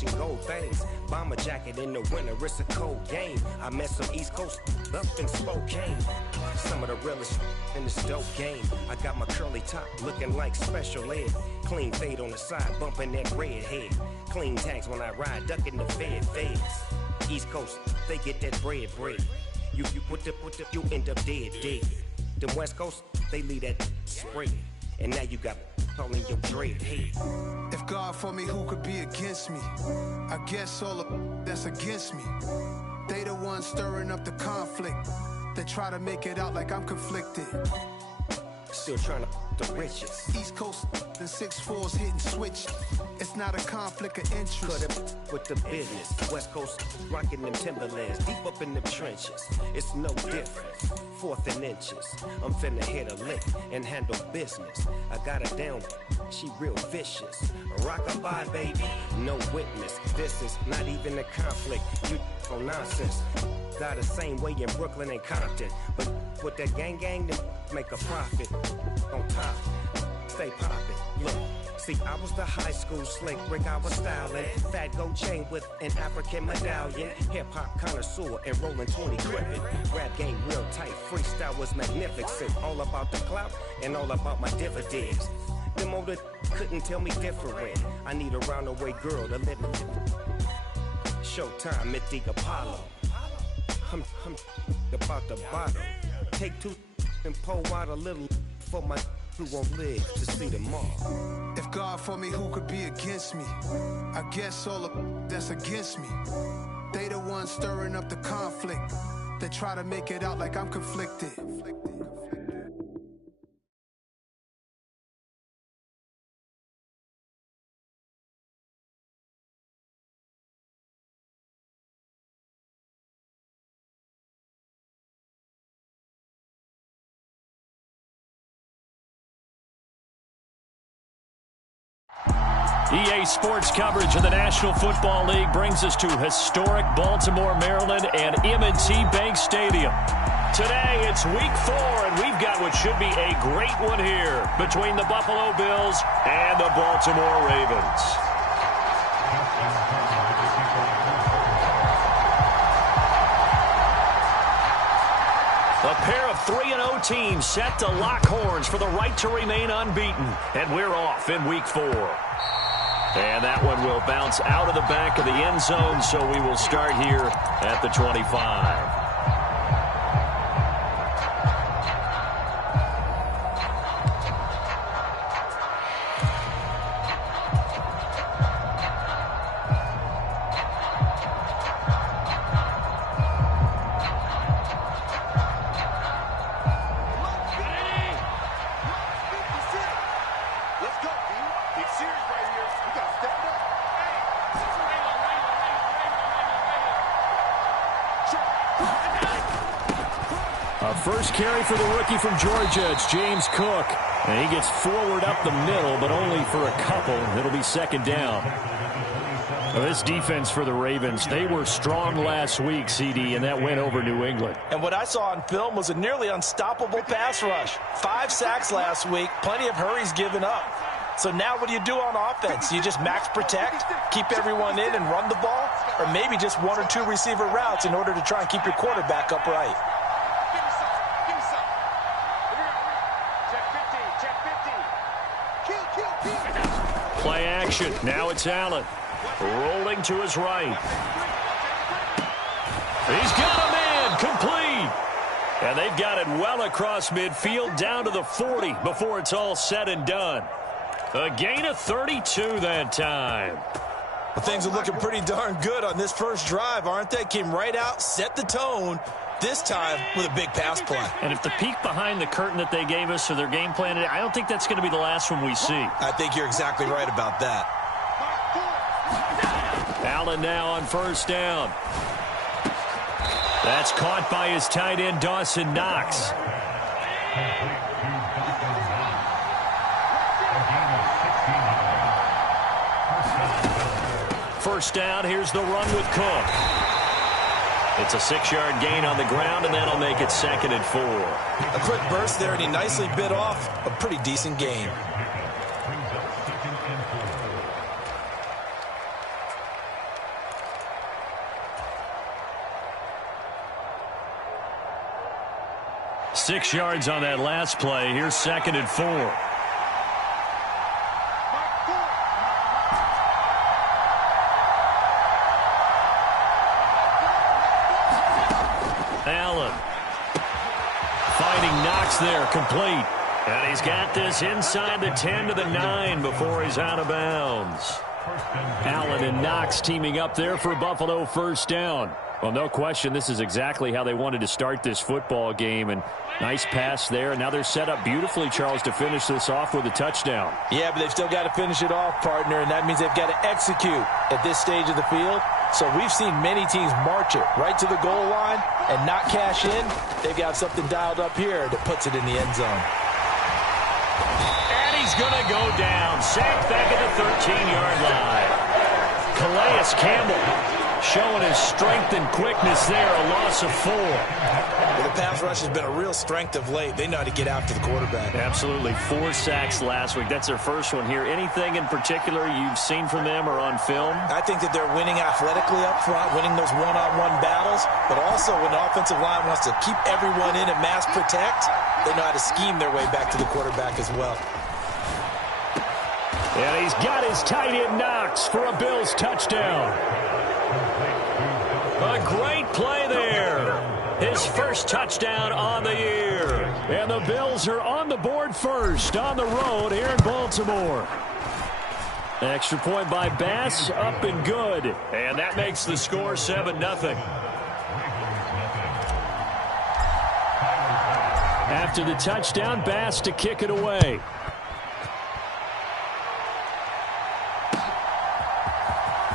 catching gold things. Bomber jacket in the winter, it's a cold game. I met some East Coast up in Spokane. Some of the realest in this dope game. I got my curly top looking like special ed. Clean fade on the side, bumping that red head. Clean tags when I ride, ducking the feds. East Coast, they get that bread. You put the, you end up dead. Them West Coast, they leave that spread. And now you got all in your dread head. If God for me, who could be against me? I guess all of that's against me. They the ones stirring up the conflict. They try to make it out like I'm conflicted. Still trying to the riches. East Coast and 6'4s hitting switch. It's not a conflict of interest. Cut it with the business. West Coast rocking them Timberlands deep up in the trenches. It's no different. 4th and inches. I'm finna hit a lick and handle business. I got her down. She real vicious. Rockabye, baby. No witness. This is not even a conflict. You on nonsense. Got the same way in Brooklyn and Compton. But with that gang, then make a profit. On top, stay poppin'. Look, see, I was the high school slick Rick, I was styling. Fat gold chain with an African medallion. Hip-hop connoisseur and rolling 20 gripping. Rap game real tight, freestyle was magnificent. All about the clout and all about my dividends. Them older couldn't tell me different. I need a round-the-way girl to let me. Showtime at the Apollo. I'm about the bottom. Take 2 and pour out a little for my who won't live to see tomorrow. If God for me, who could be against me? I guess all of that's against me. They the ones stirring up the conflict. They try to make it out like I'm conflicted. EA Sports coverage of the National Football League brings us to historic Baltimore, Maryland, and M&T Bank Stadium. Today, it's Week 4, and we've got what should be a great one here between the Buffalo Bills and the Baltimore Ravens. A pair of 3-0 teams set to lock horns for the right to remain unbeaten, and we're off in Week 4. And that one will bounce out of the back of the end zone, so we will start here at the 25. First carry for the rookie from Georgia. It's James Cook. And he gets forward up the middle, but only for a couple. It'll be second down. Well, this defense for the Ravens, they were strong last week, CD, and that went over New England. And what I saw on film was a nearly unstoppable pass rush. 5 sacks last week, plenty of hurries given up. So now what do you do on offense? You just max protect, keep everyone in and run the ball, or maybe just 1 or 2 receiver routes in order to try and keep your quarterback upright. Play action. Now it's Allen. Rolling to his right. He's got a man. Complete. And they've got it well across midfield down to the 40 before it's all said and done. A gain of 32 that time. Well, things are looking pretty darn good on this first drive, aren't they? Came right out, set the tone, this time with a big pass play. And if the peek behind the curtain that they gave us or their game plan, I don't think that's going to be the last one we see. I think you're exactly right about that. Allen now on first down. That's caught by his tight end, Dawson Knox. First down, here's the run with Cook. It's a 6-yard gain on the ground, and that'll make it 2nd and 4. A quick burst there, and he nicely bit off a pretty decent gain. 6 yards on that last play. Here's 2nd and 4. Allen finding Knox there, complete. And he's got this inside the 10 to the 9 before he's out of bounds. Allen and Knox teaming up there for Buffalo first down. Well, no question, this is exactly how they wanted to start this football game. And nice pass there. Now they're set up beautifully, Charles, to finish this off with a touchdown. Yeah, but they've still got to finish it off, partner, and that means they've got to execute at this stage of the field. So we've seen many teams march it right to the goal line and not cash in. They've got something dialed up here that puts it in the end zone. And he's going to go down. Sacked back at the 13-yard line. Calais Campbell showing his strength and quickness there, a loss of 4. Well, the pass rush has been a real strength of late. They know how to get after the quarterback. Absolutely. 4 sacks last week. That's their first one here. Anything in particular you've seen from them or on film? I think that they're winning athletically up front, winning those one-on-one battles, but also when the offensive line wants to keep everyone in and mass protect, they know how to scheme their way back to the quarterback as well. And he's got his tight end Knox for a Bills touchdown. A great play there. His first touchdown on the year. And the Bills are on the board first on the road here in Baltimore. Extra point by Bass, up and good. And that makes the score 7-0. After the touchdown, Bass to kick it away.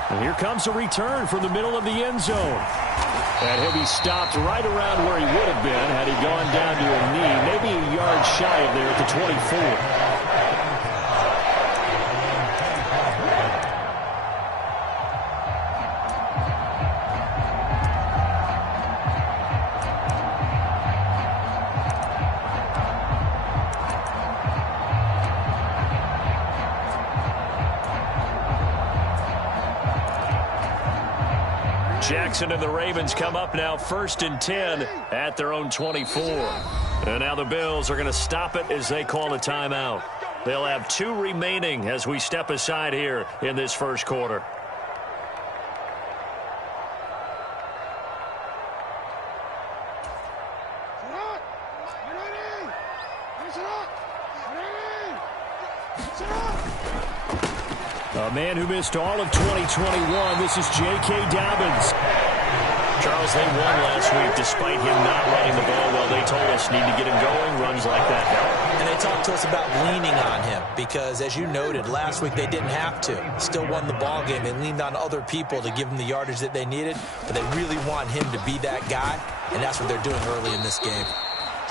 And here comes a return from the middle of the end zone. And he'll be stopped right around where he would have been had he gone down to a knee, maybe a yard shy of there at the 24. Jackson and the Ravens come up now 1st and 10 at their own 24. And now the Bills are going to stop it as they call a timeout. They'll have 2 remaining as we step aside here in this first quarter. A man who missed all of 2021. This is J.K. Dobbins. Charles, they won last week despite him not running the ball well. They told us need to get him going. Runs like that help. And they talked to us about leaning on him because, as you noted, last week they didn't have to. Still won the ball game. They leaned on other people to give them the yardage that they needed, but they really want him to be that guy, and that's what they're doing early in this game.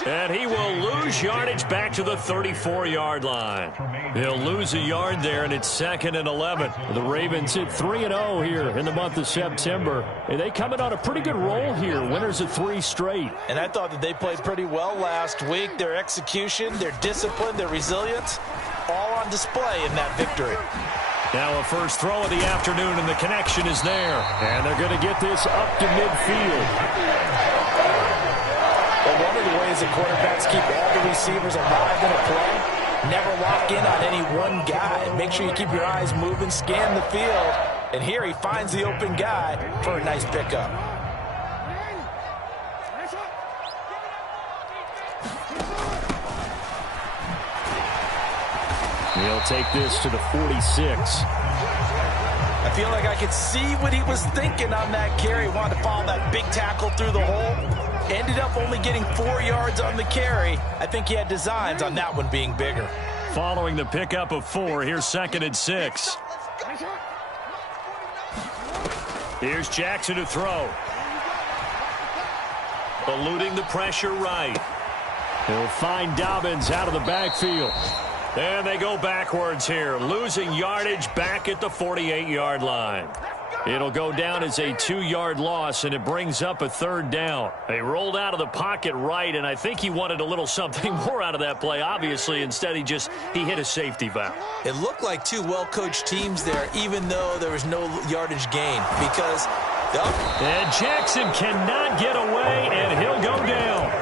And he will lose yardage back to the 34-yard line. He'll lose a yard there, and it's 2nd and 11. The Ravens hit 3-0 here in the month of September. And they come in on a pretty good roll here. Winners of 3 straight. And I thought that they played pretty well last week. Their execution, their discipline, their resilience, all on display in that victory. Now a first throw of the afternoon, and the connection is there. And they're going to get this up to midfield. Well, one of the ways that quarterbacks keep all the receivers alive in a play, never lock in on any one guy. Make sure you keep your eyes moving, scan the field, and here he finds the open guy for a nice pickup. He'll take this to the 46. I feel like I could see what he was thinking on that carry. Wanted to follow that big tackle through the hole. Ended up only getting 4 yards on the carry. I think he had designs on that one being bigger. Following the pickup of 4, here's 2nd and 6. Here's Jackson to throw. Eluding the pressure right. He'll find Dobbins out of the backfield. And they go backwards here, losing yardage back at the 48-yard line. It'll go down as a 2-yard loss, and it brings up a 3rd down. They rolled out of the pocket right, and I think he wanted a little something more out of that play, obviously. Instead, he hit a safety valve. It looked like 2 well-coached teams there, even though there was no yardage gain, because... And Jackson cannot get away, and he'll go down.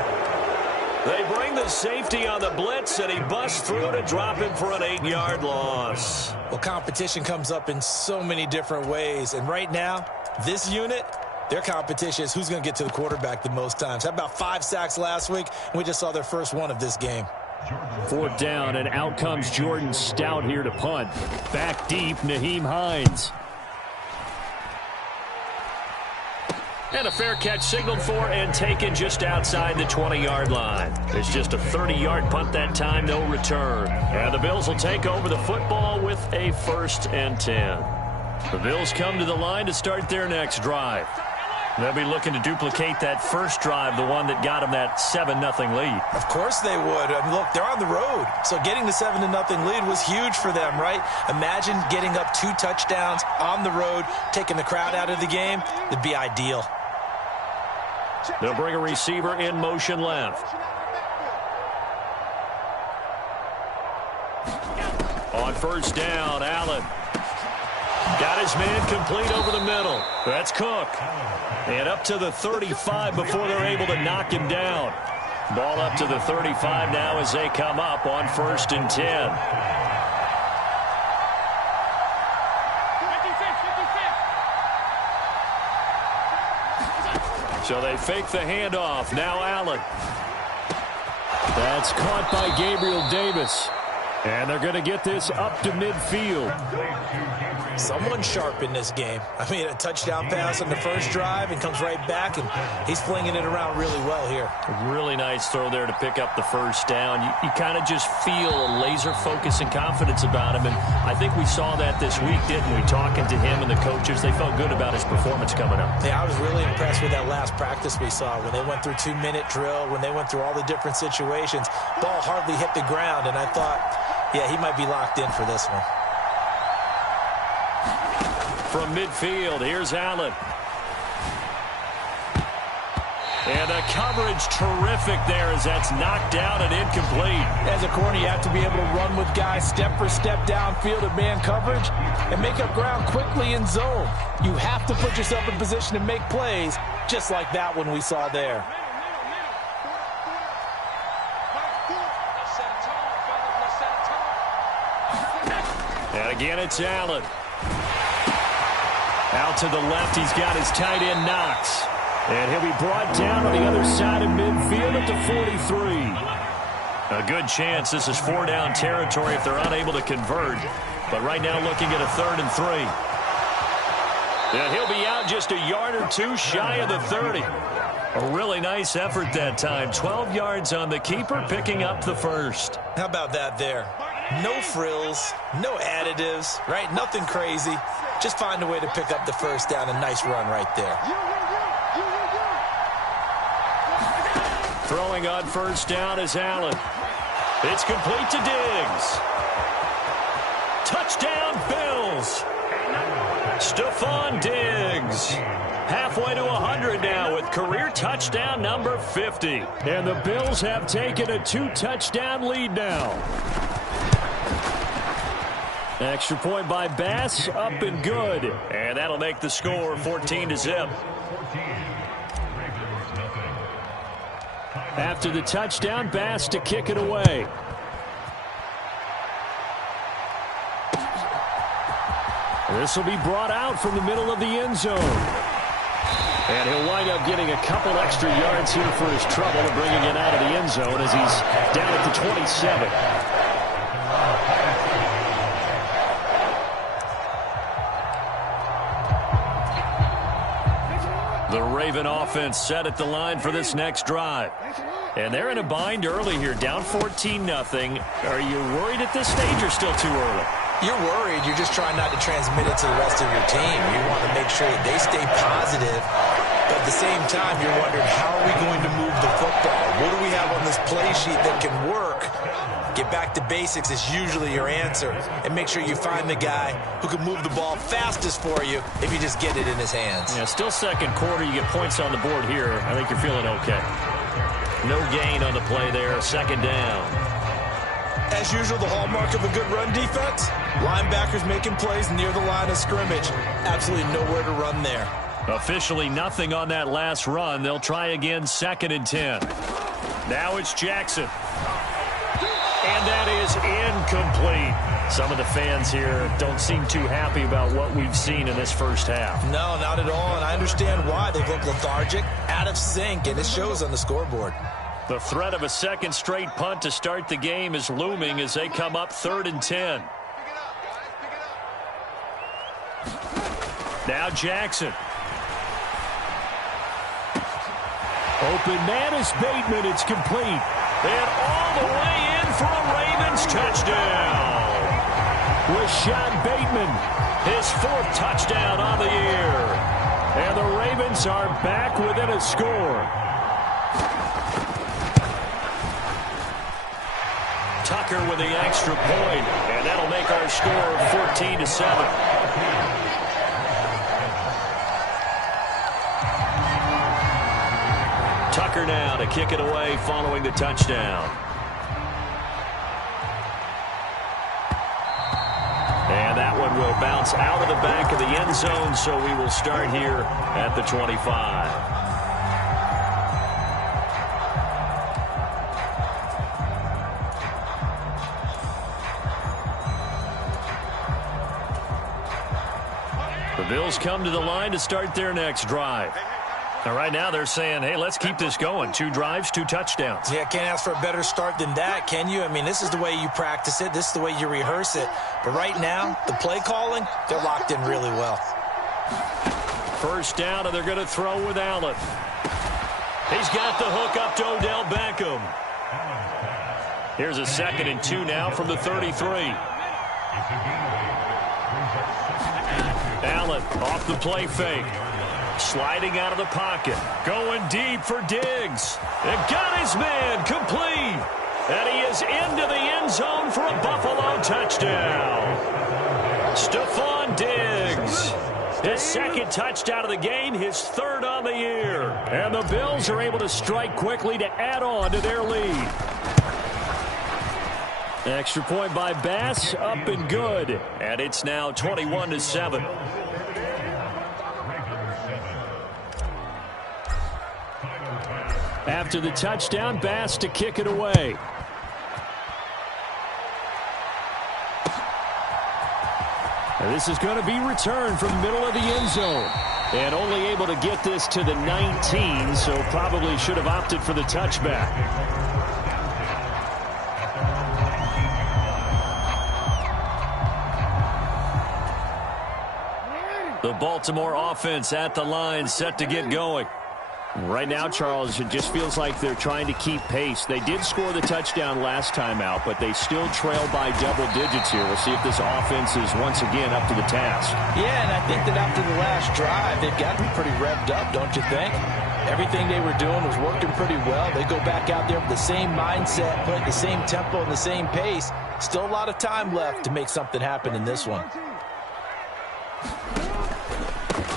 They bring the safety on the blitz, and he busts through to drop him for an 8-yard loss. Well, competition comes up in so many different ways. And right now, this unit, their competition is who's going to get to the quarterback the most times. How about 5 sacks last week? We just saw their first one of this game. 4th down, and out comes Jordan Stout here to punt. Back deep, Nyheim Hines. And a fair catch signaled for and taken just outside the 20-yard line. It's just a 30-yard punt that time, no return. And the Bills will take over the football with a 1st and 10. The Bills come to the line to start their next drive. They'll be looking to duplicate that first drive, the one that got them that 7-0 lead. Of course they would. I mean, look, they're on the road. So getting the 7-0 lead was huge for them, right? Imagine getting up 2 touchdowns on the road, taking the crowd out of the game. It'd be ideal. They'll bring a receiver in motion left. On 1st down, Allen. Got his man complete over the middle. That's Cook. And up to the 35 before they're able to knock him down. Ball up to the 35 now as they come up on 1st and 10. So they fake the handoff. Now Allen. That's caught by Gabriel Davis. And they're going to get this up to midfield. Someone sharp in this game. I mean, a touchdown pass on the first drive and comes right back, and he's flinging it around really well here. A really nice throw there to pick up the 1st down. You kind of just feel a laser focus and confidence about him, and I think we saw that this week, didn't we? Talking to him and the coaches, they felt good about his performance coming up. Yeah, I was really impressed with that last practice we saw when they went through 2-minute drill, when they went through all the different situations. Ball hardly hit the ground, and I thought, yeah, he might be locked in for this one. From midfield, here's Allen. And the coverage terrific there as that's knocked down and incomplete. As a corner, you have to be able to run with guys step for step downfield in man coverage and make up ground quickly in zone. You have to put yourself in position to make plays, just like that one we saw there. And again, it's Allen. Out to the left, he's got his tight end Knox. And he'll be brought down on the other side of midfield at the 43. A good chance this is 4-down territory if they're unable to convert. But right now looking at a 3rd and 3. And he'll be out just a yard or 2 shy of the 30. A really nice effort that time. 12 yards on the keeper, picking up the 1st. How about that there? No frills, no additives, right? Nothing crazy. Just find a way to pick up the 1st down. A nice run right there. Throwing on 1st down is Allen. It's complete to Diggs. Touchdown, Bills. Stephon Diggs. Halfway to 100 now with career touchdown number 50. And the Bills have taken a 2-touchdown lead now. Extra point by Bass, up and good. And that'll make the score 14-0. After the touchdown, Bass to kick it away. This will be brought out from the middle of the end zone. And he'll wind up getting a couple extra yards here for his trouble and bringing it out of the end zone as he's down at the 27. The Raven offense set at the line for this next drive. And they're in a bind early here, down 14-0. Are you worried at this stage or still too early? You're worried. You're just trying not to transmit it to the rest of your team. You want to make sure that they stay positive. But at the same time, you're wondering, how are we going to move the football? What do we have on this play sheet that can work? Get back to basics is usually your answer. And make sure you find the guy who can move the ball fastest for you if you just get it in his hands. Yeah, still 2nd quarter. You get points on the board here. I think you're feeling okay. No gain on the play there. 2nd down. As usual, the hallmark of a good run defense, linebackers making plays near the line of scrimmage. Absolutely nowhere to run there. Officially nothing on that last run. They'll try again, 2nd and 10. Now it's Jackson. And that is incomplete. Some of the fans here don't seem too happy about what we've seen in this first half. No, not at all, and I understand why. They look lethargic, out of sync, and it shows on the scoreboard. The threat of a second straight punt to start the game is looming as they come up 3rd and 10. Now Jackson. Open man is Bateman. It's complete. And all the way in for a Ravens touchdown. Rashad Bateman, his 4th touchdown on the year. And the Ravens are back within a score. Tucker with the extra point, and that'll make our score 14-7. Tucker now to kick it away following the touchdown. And that one will bounce out of the back of the end zone, so we will start here at the 25. The Bills come to the line to start their next drive. Now, right now they're saying, hey, let's keep this going. 2 drives, 2 touchdowns. Yeah, can't ask for a better start than that, can you? I mean, this is the way you practice it. This is the way you rehearse it. But right now, the play calling, they're locked in really well. First down, and they're going to throw with Allen. He's got the hook up to Odell Beckham. Here's a 2nd and 2 now from the 33. Allen off the play fake. Sliding out of the pocket. Going deep for Diggs. And got his man complete. And he is into the end zone for a Buffalo touchdown. Stephon Diggs. His 2nd touchdown of the game, his 3rd on the year. And the Bills are able to strike quickly to add on to their lead. Extra point by Bass, up and good. And it's now 21-7. After the touchdown, Bass to kick it away. And this is going to be returned from the middle of the end zone. And only able to get this to the 19, so probably should have opted for the touchback. The Baltimore offense at the line, set to get going. Right now, Charles, it just feels like they're trying to keep pace. They did score the touchdown last time out, but they still trail by double digits here. We'll see if this offense is once again up to the task. Yeah, and I think that after the last drive, they've got to be pretty revved up, don't you think? Everything they were doing was working pretty well. They go back out there with the same mindset, play at the same tempo and the same pace. Still a lot of time left to make something happen in this one.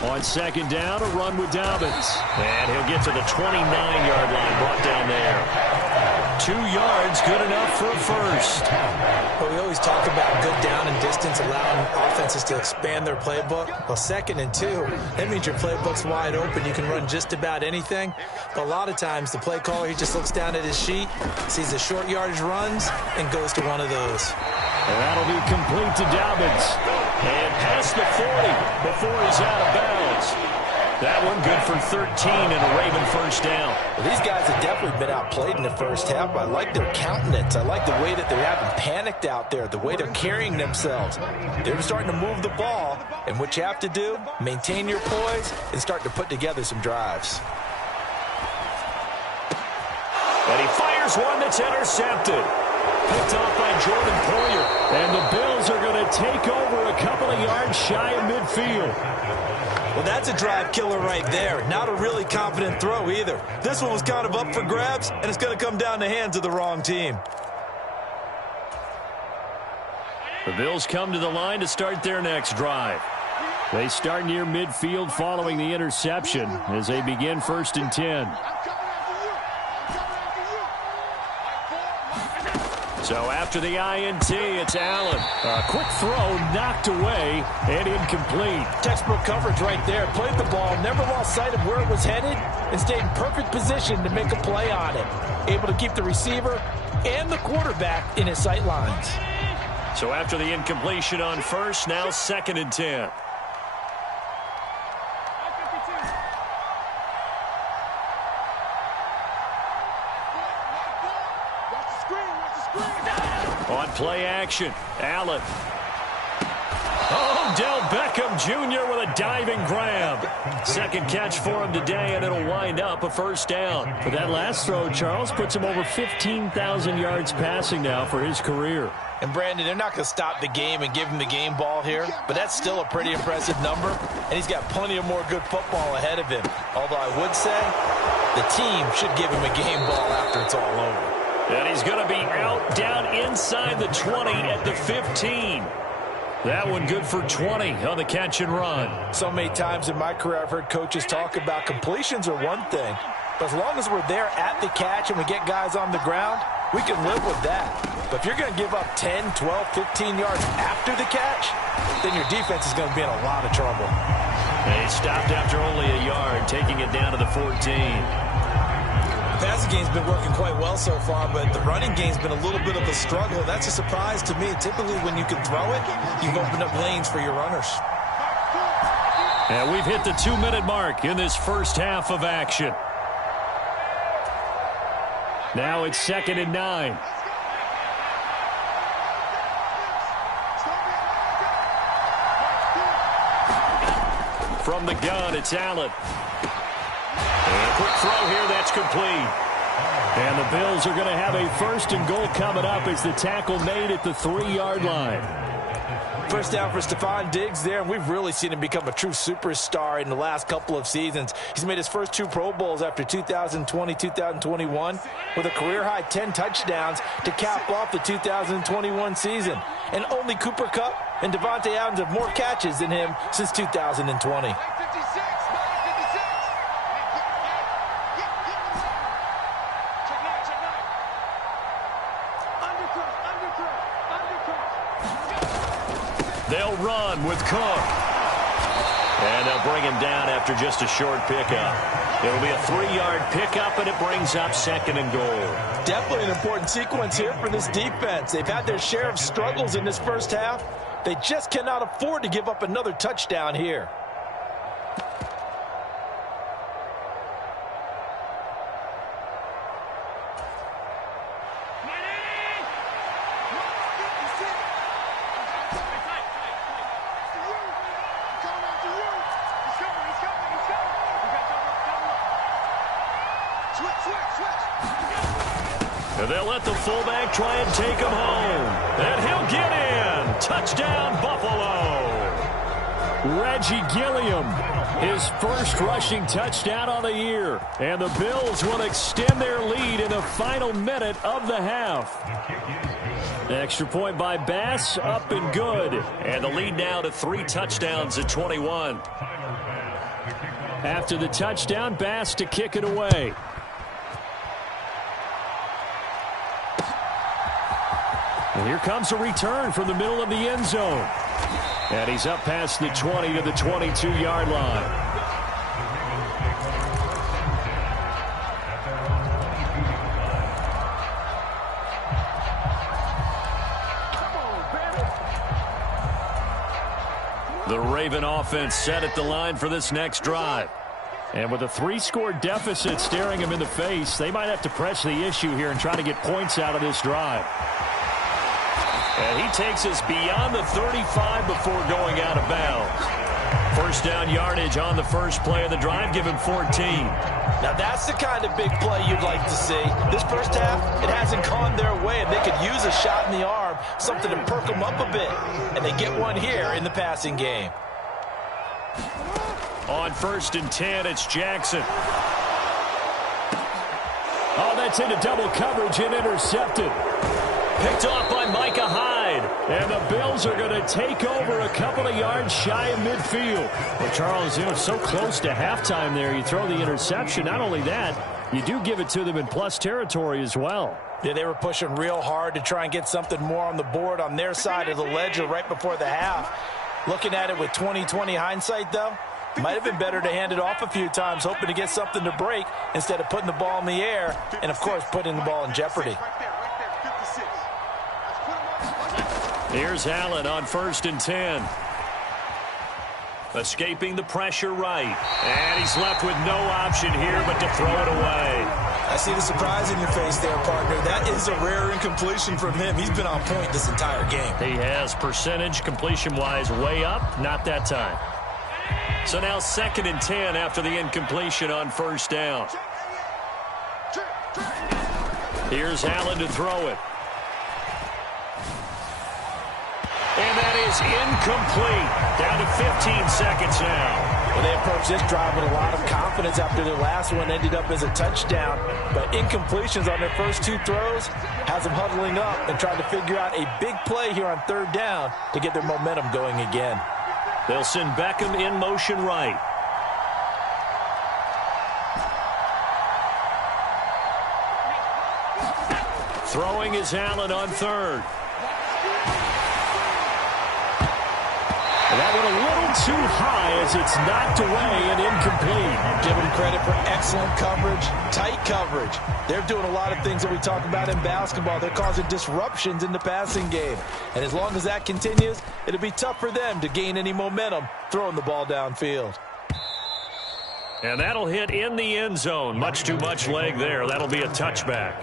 On 2nd down, a run with Dobbins. And he'll get to the 29-yard line, brought down there. 2 yards, good enough for a first. Well, we always talk about good down and distance, allowing offenses to expand their playbook. Well, 2nd and 2, that means your playbook's wide open. You can run just about anything. But a lot of times, the play caller, he just looks down at his sheet, sees the short yardage runs, and goes to one of those. And that'll be complete to Dobbins. And past the 40 before he's out of bounds. That one good for 13 and a Raven first down. Well, these guys have definitely been outplayed in the first half, but I like their countenance. I like the way that they haven't panicked out there, the way they're carrying themselves. They're starting to move the ball, and what you have to do, maintain your poise and start to put together some drives. And he fires one that's intercepted. Picked off by Jordan Poyer. And the Bills are going to take over a couple of yards shy of midfield. Well, that's a drive killer right there. Not a really confident throw either. This one was kind of up for grabs, and it's going to come down the hands of the wrong team. The Bills come to the line to start their next drive. They start near midfield following the interception as they begin 1st and 10. So after the INT, it's Allen. A quick throw knocked away and incomplete. Textbook coverage right there. Played the ball, never lost sight of where it was headed, and stayed in perfect position to make a play on it. Able to keep the receiver and the quarterback in his sight lines. So after the incompletion on first, now 2nd and 10. On play action, Allen. Oh, Del Beckham Jr. with a diving grab. Second catch for him today, and it'll wind up a first down. But that last throw, Charles, puts him over 15,000 yards passing now for his career. And, Brandon, they're not going to stop the game and give him the game ball here, but that's still a pretty impressive number, and he's got plenty of more good football ahead of him. Although I would say the team should give him a game ball after it's all over. And he's going to be out down inside the 20 at the 15. That one good for 20 on the catch and run. So many times in my career I've heard coaches talk about completions are one thing, but as long as we're there at the catch and we get guys on the ground, we can live with that. But if you're going to give up 10, 12, 15 yards after the catch, then your defense is going to be in a lot of trouble. And he stopped after only a yard, taking it down to the 14. The passing game's been working quite well so far, but the running game's been a little bit of a struggle. That's a surprise to me. Typically, when you can throw it, you've opened up lanes for your runners. And we've hit the 2-minute mark in this first half of action. Now it's 2nd and 9. From the gun, it's Allen. And a quick throw here, that's complete. And the Bills are going to have a 1st and goal coming up as the tackle made at the 3-yard line. First down for Stephon Diggs there, and we've really seen him become a true superstar in the last couple of seasons. He's made his first 2 Pro Bowls after 2020, 2021, with a career-high 10 touchdowns to cap off the 2021 season. And only Cooper Kupp and Devontae Adams have more catches than him since 2020. They'll run with Cook. And they'll bring him down after just a short pickup. It'll be a 3-yard pickup, and it brings up 2nd and goal. Definitely an important sequence here for this defense. They've had their share of struggles in this first half. They just cannot afford to give up another touchdown here. And they'll let the fullback try and take him home. And he'll get in. Touchdown, Buffalo. Reggie Gilliam, his first rushing touchdown on the year. And the Bills will extend their lead in the final minute of the half. Extra point by Bass, up and good. And the lead now to 3 touchdowns at 21. After the touchdown, Bass to kick it away. And here comes a return from the middle of the end zone. And he's up past the 20 to the 22-yard line. The Raven offense set at the line for this next drive. And with a 3-score deficit staring him in the face, they might have to press the issue here and try to get points out of this drive. And he takes us beyond the 35 before going out of bounds. First down yardage on the first play of the drive, give him 14. Now that's the kind of big play you'd like to see. This first half, it hasn't gone their way, and they could use a shot in the arm, something to perk them up a bit. And they get one here in the passing game. On 1st and 10, it's Jackson. Oh, that's into double coverage and intercepted. Picked off by Micah Hyde. And the Bills are going to take over a couple of yards shy of midfield. Well, Charles, so close to halftime there. You throw the interception. Not only that, you do give it to them in plus territory as well. Yeah, they were pushing real hard to try and get something more on the board on their side of the ledger right before the half. Looking at it with 20/20 hindsight, though, might have been better to hand it off a few times, hoping to get something to break instead of putting the ball in the air and, of course, putting the ball in jeopardy. Here's Allen on 1st and 10. Escaping the pressure right. And he's left with no option here but to throw it away. I see the surprise in your face there, partner. That is a rare incompletion from him. He's been on point this entire game. He has percentage completion-wise way up. Not that time. So now 2nd and 10 after the incompletion on 1st down. Here's Allen to throw it. And that is incomplete. Down to 15 seconds now. Well, they approached this drive with a lot of confidence after their last one ended up as a touchdown. But incompletions on their first 2 throws has them huddling up and trying to figure out a big play here on 3rd down to get their momentum going again. They'll send Beckham in motion right. Throwing is Allen on 3rd. That went a little too high as it's knocked away and incomplete. Give them credit for excellent coverage, tight coverage. They're doing a lot of things that we talk about in basketball. They're causing disruptions in the passing game. And as long as that continues, it'll be tough for them to gain any momentum throwing the ball downfield. And that'll hit in the end zone. Much too much leg there. That'll be a touchback.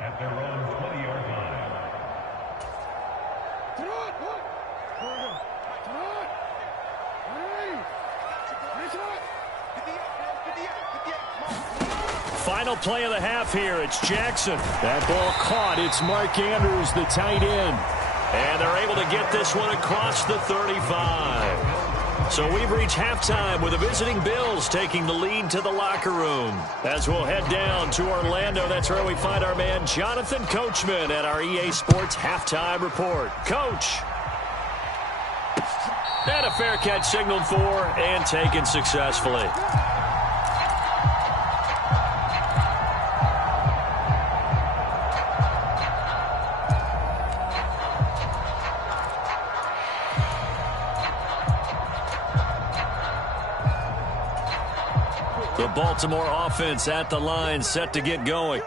At their own 20-yard line. Final play of the half here. It's Jackson. That ball caught. It's Mark Andrews, the tight end. And they're able to get this one across the 35. So we've reached halftime with the visiting Bills taking the lead to the locker room. As we'll head down to Orlando, that's where we find our man Jonathan Coachman at our EA Sports Halftime Report. Coach. And a fair catch signaled for and taken successfully. The Baltimore offense at the line, set to get going.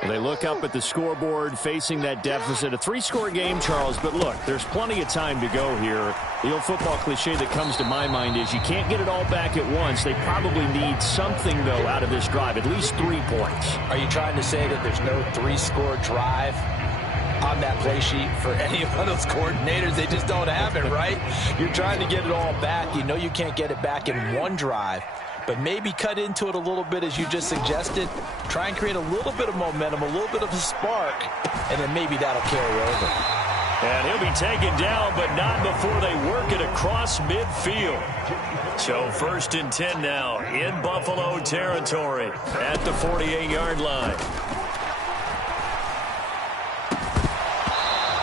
Well, they look up at the scoreboard, facing that deficit. A 3-score game, Charles, but look, there's plenty of time to go here. The old football cliche that comes to my mind is you can't get it all back at once. They probably need something, though, out of this drive, at least 3 points. Are you trying to say that there's no 3-score drive on that play sheet for any one of those coordinators? They just don't have it, right? You're trying to get it all back. You know you can't get it back in one drive. But maybe cut into it a little bit as you just suggested. Try and create a little bit of momentum, a little bit of a spark, and then maybe that'll carry over. And he'll be taken down, but not before they work it across midfield. So 1st and 10 now in Buffalo territory at the 48-yard line.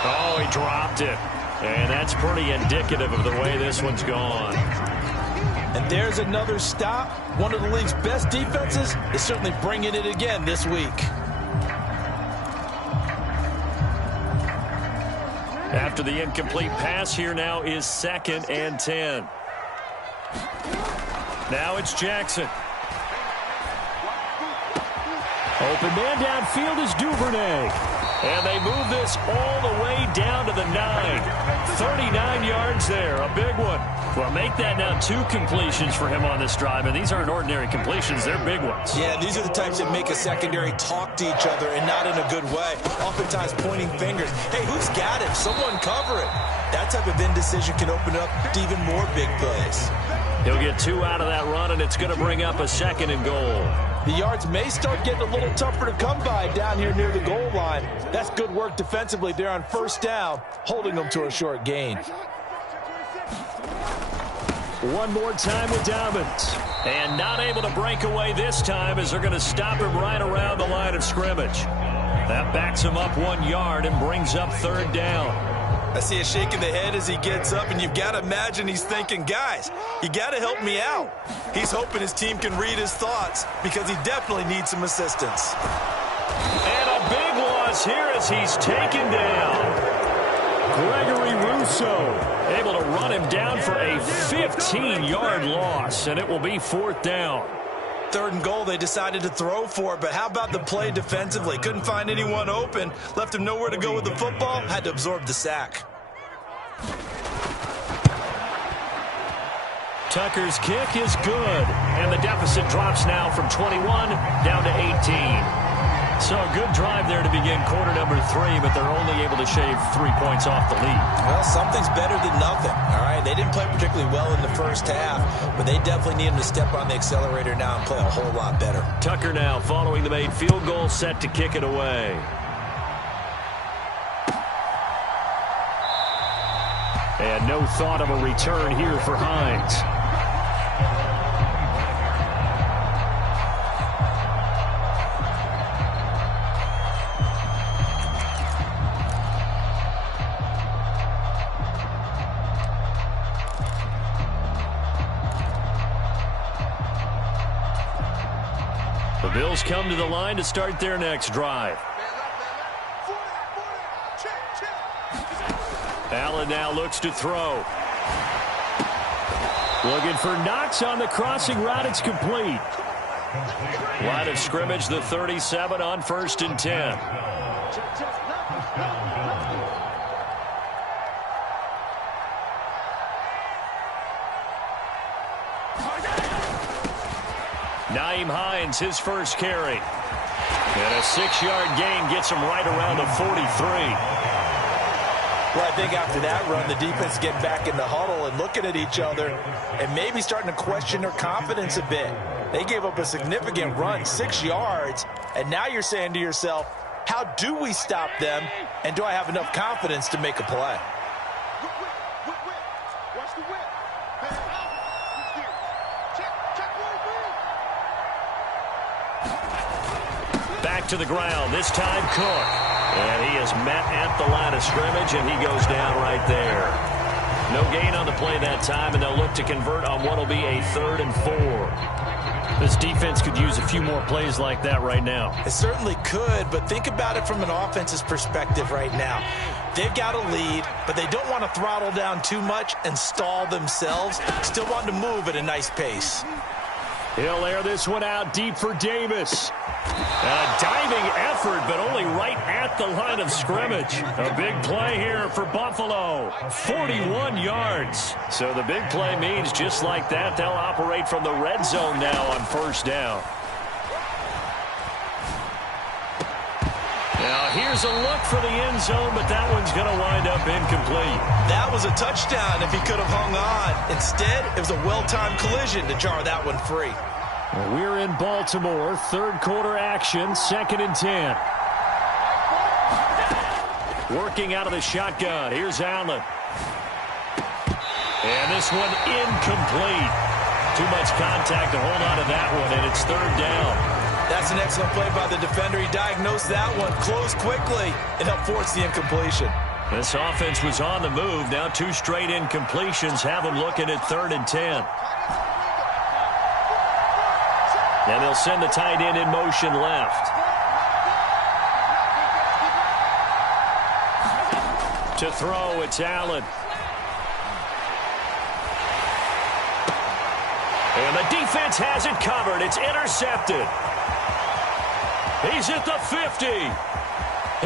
Oh, he dropped it. And that's pretty indicative of the way this one's gone. And there's another stop. One of the league's best defenses is certainly bringing it again this week. After the incomplete pass, here now is 2nd and 10. Now it's Jackson. Open man downfield is Duvernay. And they move this all the way down to the 9. 39 yards there, a big one. Well, make that now 2 completions for him on this drive, and these aren't ordinary completions. They're big ones. Yeah, these are the types that make a secondary talk to each other, and not in a good way. Oftentimes pointing fingers. Hey, who's got him? Someone cover it. That type of indecision can open up to even more big plays. He'll get 2 out of that run, and it's going to bring up a 2nd and goal. The yards may start getting a little tougher to come by down here near the goal line. That's good work defensively there on 1st down, holding them to a short gain. One more time with Dobbins. And not able to break away this time as they're going to stop him right around the line of scrimmage. That backs him up 1 yard and brings up 3rd down. I see a shake in the head as he gets up, and you've got to imagine he's thinking, guys, you got to help me out. He's hoping his team can read his thoughts because he definitely needs some assistance. And a big one across here as he's taken down. Gregory Rousseau able to run him down for a 15-yard loss, and it will be 4th down. 3rd and goal, they decided to throw for it, but how about the play defensively? Couldn't find anyone open, left him nowhere to go with the football, had to absorb the sack. Tucker's kick is good, and the deficit drops now from 21 down to 18. So a good drive there to begin quarter number 3, but they're only able to shave 3 points off the lead. Well, something's better than nothing, all right? They didn't play particularly well in the first half, but they definitely need him to step on the accelerator now and play a whole lot better. Tucker now following the made field goal, set to kick it away. And no thought of a return here for Hines. The Bills come to the line to start their next drive. Allen now looks to throw. Looking for Knox on the crossing route. It's complete. Line of scrimmage, the 37 on 1st and 10. Nyheim Hines, his first carry. And a 6-yard gain gets him right around the 43. Well, I think after that run, the defense getting back in the huddle and looking at each other and maybe starting to question their confidence a bit. They gave up a significant run, 6 yards, and now you're saying to yourself, how do we stop them, and do I have enough confidence to make a play? Back to the ground, this time Cook. And he is met at the line of scrimmage, and he goes down right there. No gain on the play that time, and they'll look to convert on what will be a 3rd and 4. This defense could use a few more plays like that right now. It certainly could, but think about it from an offense's perspective right now. They've got a lead, but they don't want to throttle down too much and stall themselves. Still want to move at a nice pace. He'll air this one out deep for Davis. A diving effort, but only right at the line of scrimmage. A big play here for Buffalo. 41 yards. So the big play means just like that, they'll operate from the red zone now on 1st down. Now here's a look for the end zone, but that one's going to wind up incomplete. That was a touchdown if he could have hung on. Instead, it was a well-timed collision to jar that one free. Well, we're in Baltimore, 3rd quarter action, 2nd and 10. Working out of the shotgun. Here's Allen. And this one incomplete. Too much contact to hold on to that one, and it's 3rd down. That's an excellent play by the defender. He diagnosed that one, closed quickly, and helped force the incompletion. This offense was on the move. Now 2 straight incompletions have them looking at 3rd and 10. And they'll send the tight end in motion left. To throw, it's Allen. And the defense has it covered. It's intercepted. He's at the 50.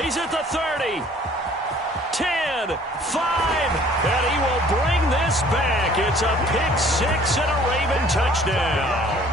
He's at the 30. 10, 5, and he will bring this back. It's a pick 6 and a Raven touchdown.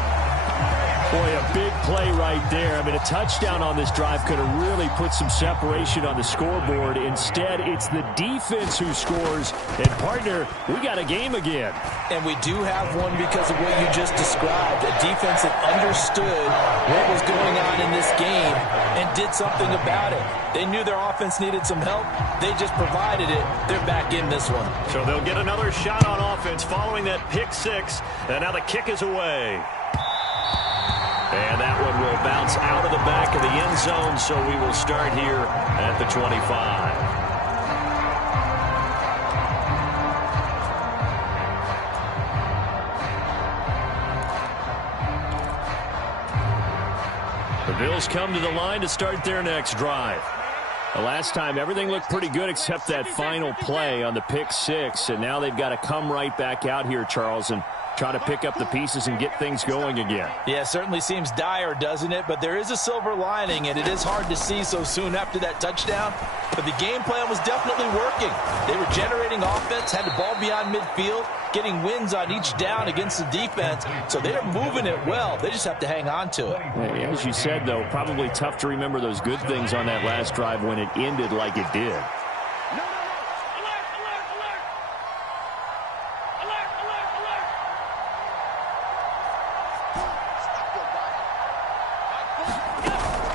Boy, a big play right there. I mean, a touchdown on this drive could have really put some separation on the scoreboard. Instead, it's the defense who scores. And, partner, we got a game again. And we do have one because of what you just described. A defense that understood what was going on in this game and did something about it. They knew their offense needed some help. They just provided it. They're back in this one. So they'll get another shot on offense following that pick 6. And now the kick is away. And that one will bounce out of the back of the end zone, so we will start here at the 25. The Bills come to the line to start their next drive. The last time, everything looked pretty good except that final play on the pick six, and now they've got to come right back out here, Charles, and try to pick up the pieces and get things going again. Yeah, it certainly seems dire, doesn't it? But there is a silver lining, and it is hard to see so soon after that touchdown. But the game plan was definitely working. They were generating offense, had the ball beyond midfield, getting wins on each down against the defense. So they're moving it well. They just have to hang on to it. As you said, though, probably tough to remember those good things on that last drive when it ended like it did.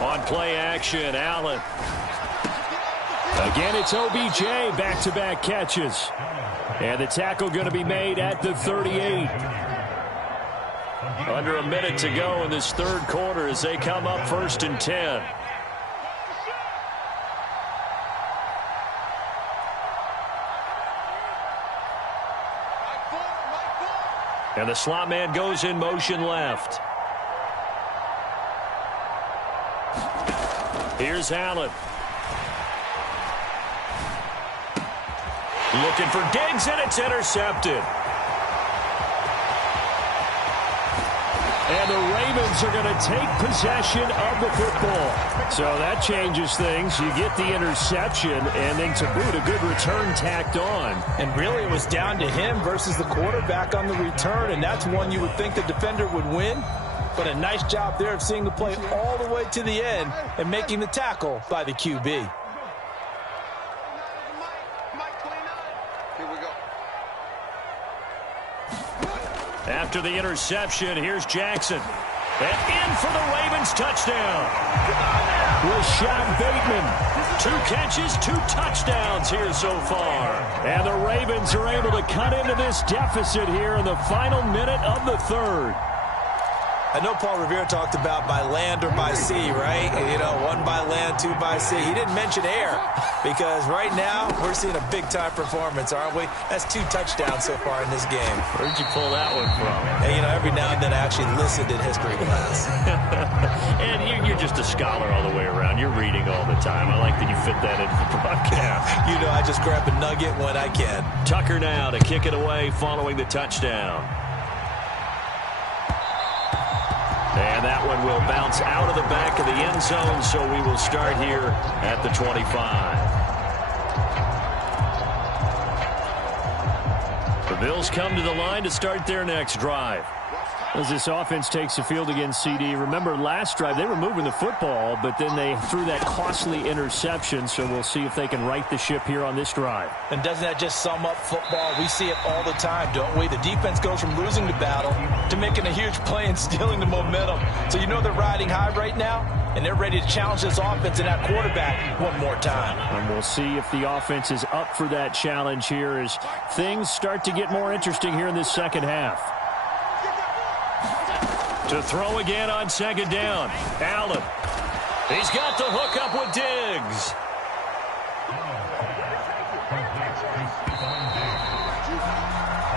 On play action, Allen. Again, it's OBJ, back-to-back catches. And the tackle going to be made at the 38. Under a minute to go in this third quarter as they come up 1st and 10. And the slot man goes in motion left. Here's Allen. Looking for Diggs, and it's intercepted. And the Ravens are going to take possession of the football. So that changes things. You get the interception, and then to boot, a good return tacked on. And really, it was down to him versus the quarterback on the return, and that's one you would think the defender would win. But a nice job there of seeing the play all the way to the end and making the tackle by the QB. Here we go. After the interception, here's Jackson. And in for the Ravens touchdown. Rashad Bateman. 2 catches, 2 touchdowns here so far. And the Ravens are able to cut into this deficit here in the final minute of the third. I know Paul Revere talked about by land or by sea, right? You know, 1 by land, 2 by sea. He didn't mention air because right now we're seeing a big-time performance, aren't we? That's 2 touchdowns so far in this game. Where'd you pull that one from? Hey, you know, every now and then I actually listened in history class. And you're just a scholar all the way around. You're reading all the time. I like that you fit that into the broadcast. You know, I just grab a nugget when I can. Tucker now to kick it away following the touchdown. And that one will bounce out of the back of the end zone, so we will start here at the 25. The Bills come to the line to start their next drive. As this offense takes the field against CD, remember last drive they were moving the football, but then they threw that costly interception, so we'll see if they can right the ship here on this drive. And doesn't that just sum up football? We see it all the time, don't we? The defense goes from losing the battle to making a huge play and stealing the momentum. So you know they're riding high right now, and they're ready to challenge this offense and that quarterback one more time. And we'll see if the offense is up for that challenge here as things start to get more interesting here in this second half. To throw again on 2nd down. Allen. He's got the hook up with Diggs.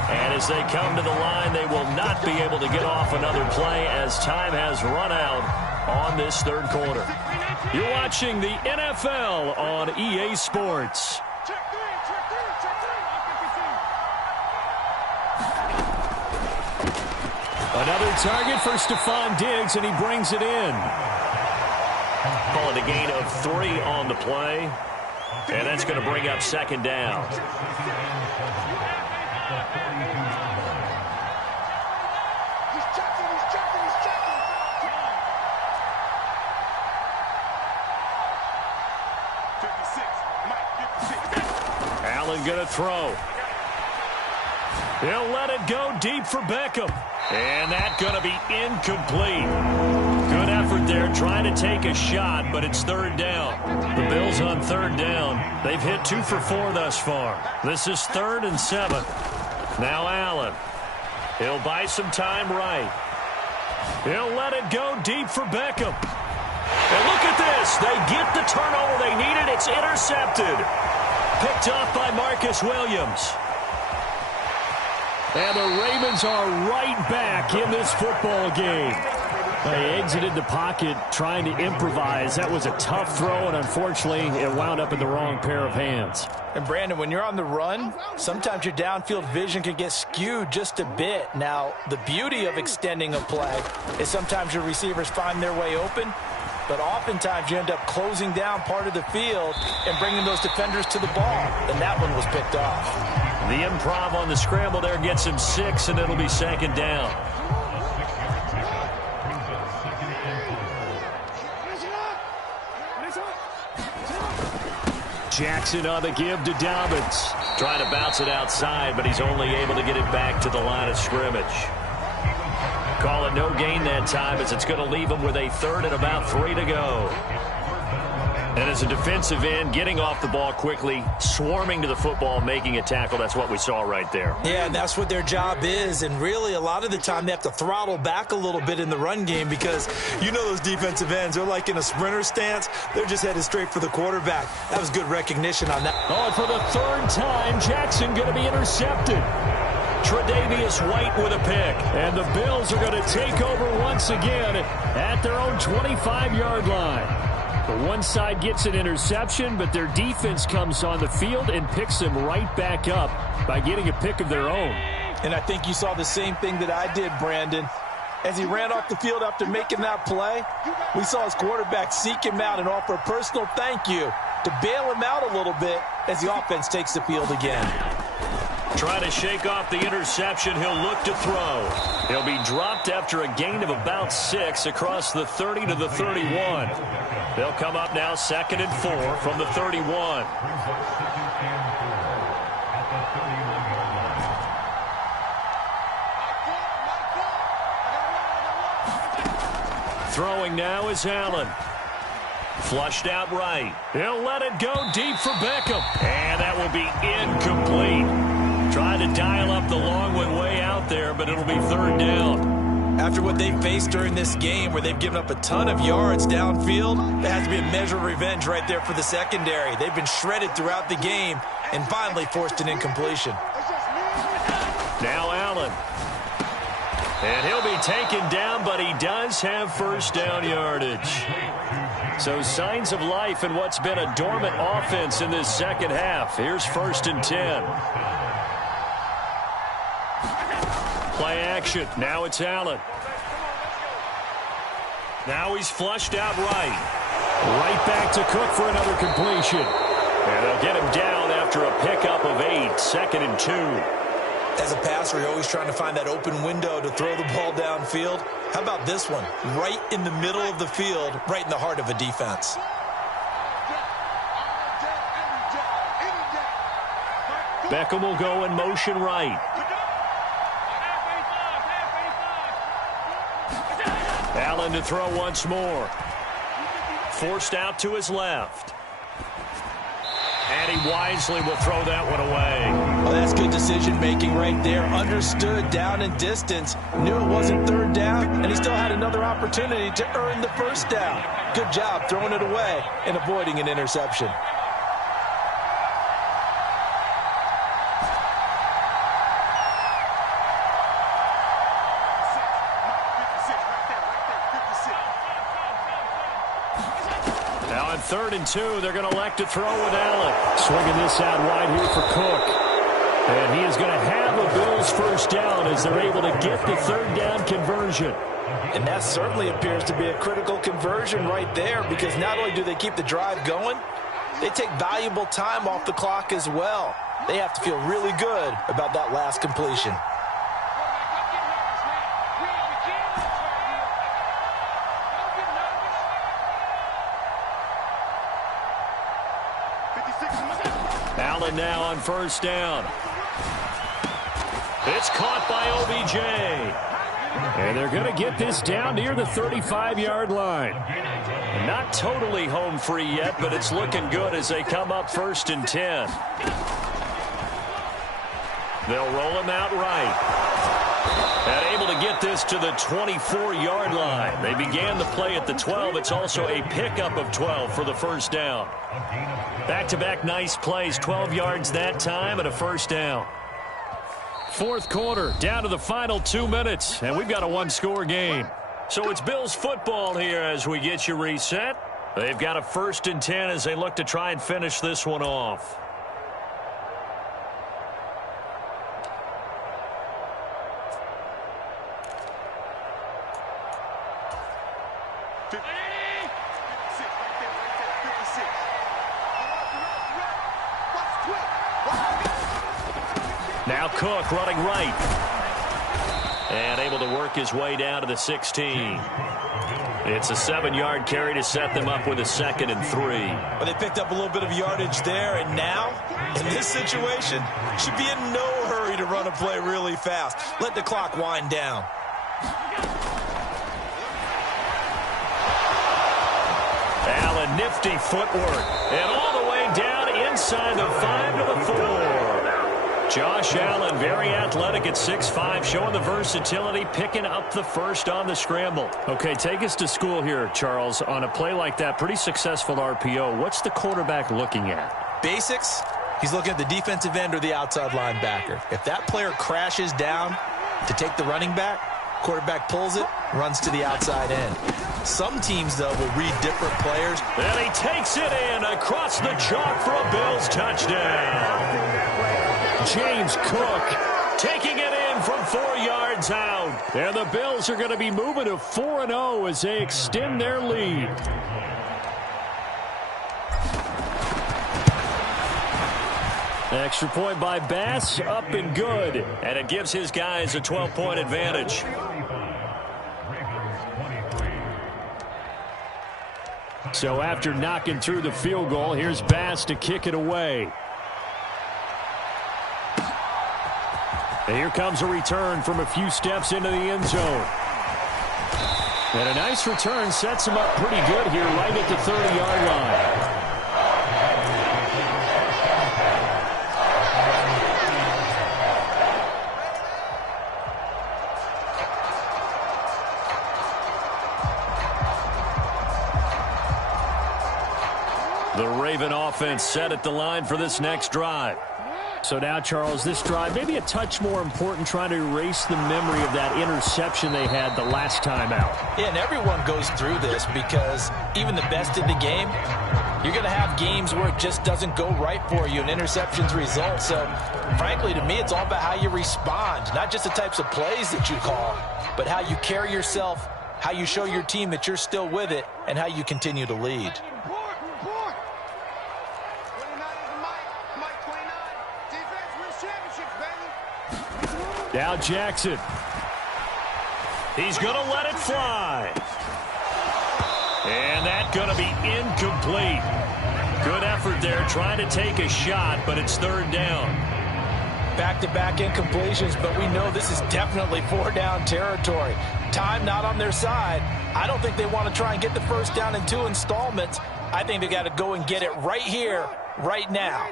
And as they come to the line, they will not be able to get off another play as time has run out on this third quarter. You're watching the NFL on EA Sports. Another target for Stephon Diggs, and he brings it in. Call it a gain of 3 on the play, and that's going to bring up 2nd down. Allen going to throw. He'll let it go deep for Beckham. And that's going to be incomplete. Good effort there trying to take a shot, but it's 3rd down. The Bills on 3rd down. They've hit 2 for 4 thus far. This is 3rd and 7. Now Allen. He'll buy some time right. He'll let it go deep for Beckham. And look at this. They get the turnover they needed. It's intercepted. Picked off by Marcus Williams. And the Ravens are right back in this football game. He exited the pocket trying to improvise. That was a tough throw, and unfortunately, it wound up in the wrong pair of hands. And Brandon, when you're on the run, sometimes your downfield vision can get skewed just a bit. Now, the beauty of extending a play is sometimes your receivers find their way open, but oftentimes you end up closing down part of the field and bringing those defenders to the ball. And that one was picked off. The improv on the scramble there gets him 6, and it'll be second down. Jackson on the give to Dobbins. Trying to bounce it outside, but he's only able to get it back to the line of scrimmage. Call it no gain that time, as it's going to leave him with a third and about 3 to go. And as a defensive end, getting off the ball quickly, swarming to the football, making a tackle, that's what we saw right there. Yeah, and that's what their job is. And really, a lot of the time, they have to throttle back a little bit in the run game because you know those defensive ends, they're like in a sprinter stance. They're just headed straight for the quarterback. That was good recognition on that. Oh, and for the third time, Jackson going to be intercepted. Tre'Davious White with a pick. And the Bills are going to take over once again at their own 25-yard line. The one side gets an interception, but their defense comes on the field and picks them right back up by getting a pick of their own. And I think you saw the same thing that I did, Brandon. As he ran off the field after making that play, we saw his quarterback seek him out and offer a personal thank you to bail him out a little bit as the offense takes the field again. Trying to shake off the interception, he'll look to throw. He'll be dropped after a gain of about 6 across the 30 to the 31. They'll come up now 2nd and 4 from the 31. Throwing now is Allen. Flushed out right. He'll let it go deep for Beckham. And that will be incomplete. Trying to dial up the long one way out there, but it'll be third down. After what they faced during this game where they've given up a ton of yards downfield, there has to be a measure of revenge right there for the secondary. They've been shredded throughout the game and finally forced an incompletion. Now Allen. And he'll be taken down, but he does have first down yardage. So signs of life in what's been a dormant offense in this second half. Here's 1st and 10. Play action. Now it's Allen. Now he's flushed out right. Right back to Cook for another completion. And they'll get him down after a pickup of 8. 2nd and 2. As a passer, you're always trying to find that open window to throw the ball downfield. How about this one? Right in the middle of the field, right in the heart of a defense. Beckham will go in motion right. Allen to throw once more. Forced out to his left. And he wisely will throw that one away. Well, that's good decision-making right there. Understood down and distance. Knew it wasn't third down, and he still had another opportunity to earn the first down. Good job throwing it away and avoiding an interception. Now on 3rd and 2, they're going to elect to throw with Allen. Swinging this out wide here for Cook. And he is going to have a Bills first down as they're able to get the third down conversion. And that certainly appears to be a critical conversion right there, because not only do they keep the drive going, they take valuable time off the clock as well. They have to feel really good about that last completion. Allen now on first down. It's caught by OBJ. And they're going to get this down near the 35-yard line. Not totally home free yet, but it's looking good as they come up 1st and 10. They'll roll him out right. And able to get this to the 24-yard line. They began the play at the 12. It's also a pickup of 12 for the first down. Back-to-back nice plays, 12 yards that time and a first down. Fourth quarter, down to the final 2 minutes, and we've got a one-score game. So it's Bills football here as we get you reset. They've got a 1st and 10 as they look to try and finish this one off. Now Cook running right. And able to work his way down to the 16. It's a 7-yard carry to set them up with a 2nd and 3. But they picked up a little bit of yardage there, and now, in this situation, should be in no hurry to run a play really fast. Let the clock wind down. Allen, nifty footwork. And all the way down inside the 5 to the 4. Josh Allen, very athletic at 6'5", showing the versatility, picking up the first on the scramble. Okay, take us to school here, Charles. On a play like that, pretty successful RPO. What's the quarterback looking at? Basics, he's looking at the defensive end or the outside linebacker. If that player crashes down to take the running back, quarterback pulls it, runs to the outside end. Some teams, though, will read different players. And he takes it in across the chalk for a Bills touchdown. James Cook taking it in from 4 yards out. And the Bills are going to be moving to 4-0 as they extend their lead. Extra point by Bass, up and good. And it gives his guys a 12-point advantage. So after knocking through the field goal, here's Bass to kick it away. And here comes a return from a few steps into the end zone. And a nice return sets him up pretty good here right at the 30-yard line. The Raven offense set at the line for this next drive. So now, Charles, this drive maybe a touch more important, trying to erase the memory of that interception they had the last time out. Yeah, and everyone goes through this because even the best in the game, you're going to have games where it just doesn't go right for you and interceptions result. So, frankly, to me, it's all about how you respond, not just the types of plays that you call, but how you carry yourself, how you show your team that you're still with it, and how you continue to lead. Now Jackson. He's going to let it fly. And that's going to be incomplete. Good effort there trying to take a shot, but it's 3rd down. Back-to-back incompletions, but we know this is definitely 4-down territory. Time not on their side. I don't think they want to try and get the 1st down in 2 installments. I think they got to go and get it right here, right now.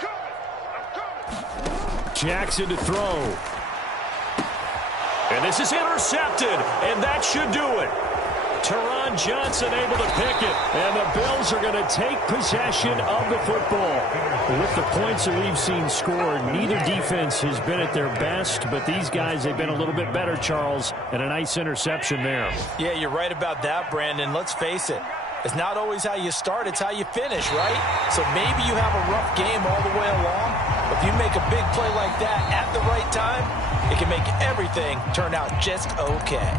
Go ahead. Jackson to throw. And this is intercepted, and that should do it. Teron Johnson able to pick it, and the Bills are going to take possession of the football. With the points that we've seen scored, neither defense has been at their best, but these guys, they've been a little bit better, Charles, and a nice interception there. Yeah, you're right about that, Brandon. Let's face it. It's not always how you start, it's how you finish, right? So maybe you have a rough game all the way along, but if you make a big play like that at the right time, it can make everything turn out just okay.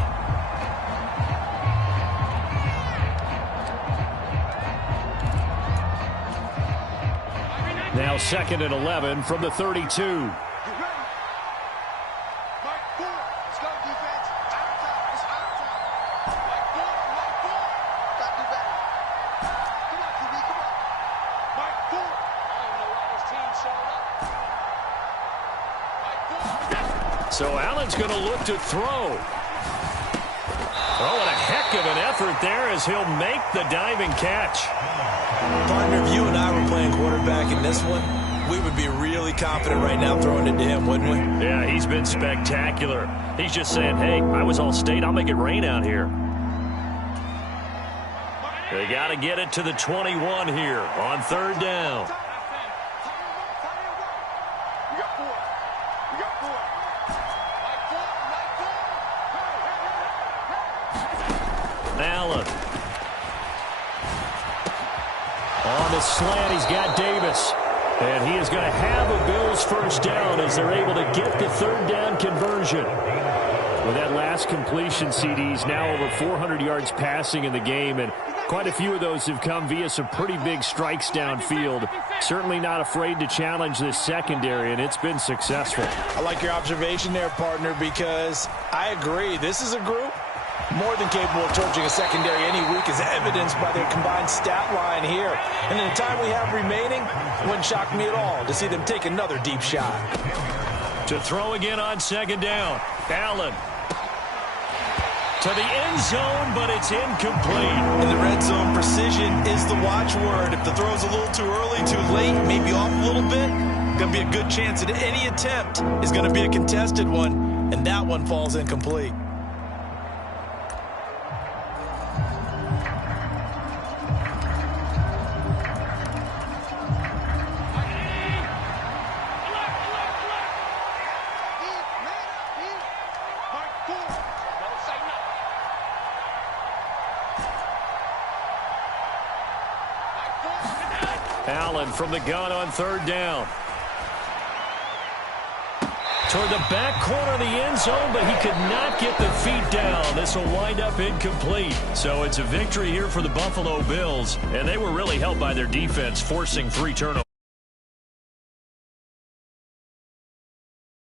Now 2nd and 11 from the 32. So Allen's going to look to throw. Oh, and a heck of an effort there as he'll make the diving catch. Partner, if you and I were playing quarterback in this one, we would be really confident right now throwing it to him, wouldn't we? Yeah, he's been spectacular. He's just saying, hey, I was all state. I'll make it rain out here. They got to get it to the 21 here on 3rd down. Allen. On the slant, he's got Davis. And he is going to have a Bills first down as they're able to get the third down conversion. With that last completion, CD's now over 400 yards passing in the game, and quite a few of those have come via some pretty big strikes downfield. Certainly not afraid to challenge this secondary, and it's been successful. I like your observation there, partner, because I agree. This is a group more than capable of torching a secondary any week, as evidenced by their combined stat line here. And in the time we have remaining, wouldn't shock me at all to see them take another deep shot. To throw again on second down. Allen. To the end zone, but it's incomplete. In the red zone, precision is the watchword. If the throw's a little too early, too late, maybe off a little bit, going to be a good chance that any attempt is going to be a contested one, and that one falls incomplete. Allen from the gun on third down. Toward the back corner of the end zone, but he could not get the feet down. This will wind up incomplete. So it's a victory here for the Buffalo Bills, and they were really helped by their defense, forcing 3 turnovers.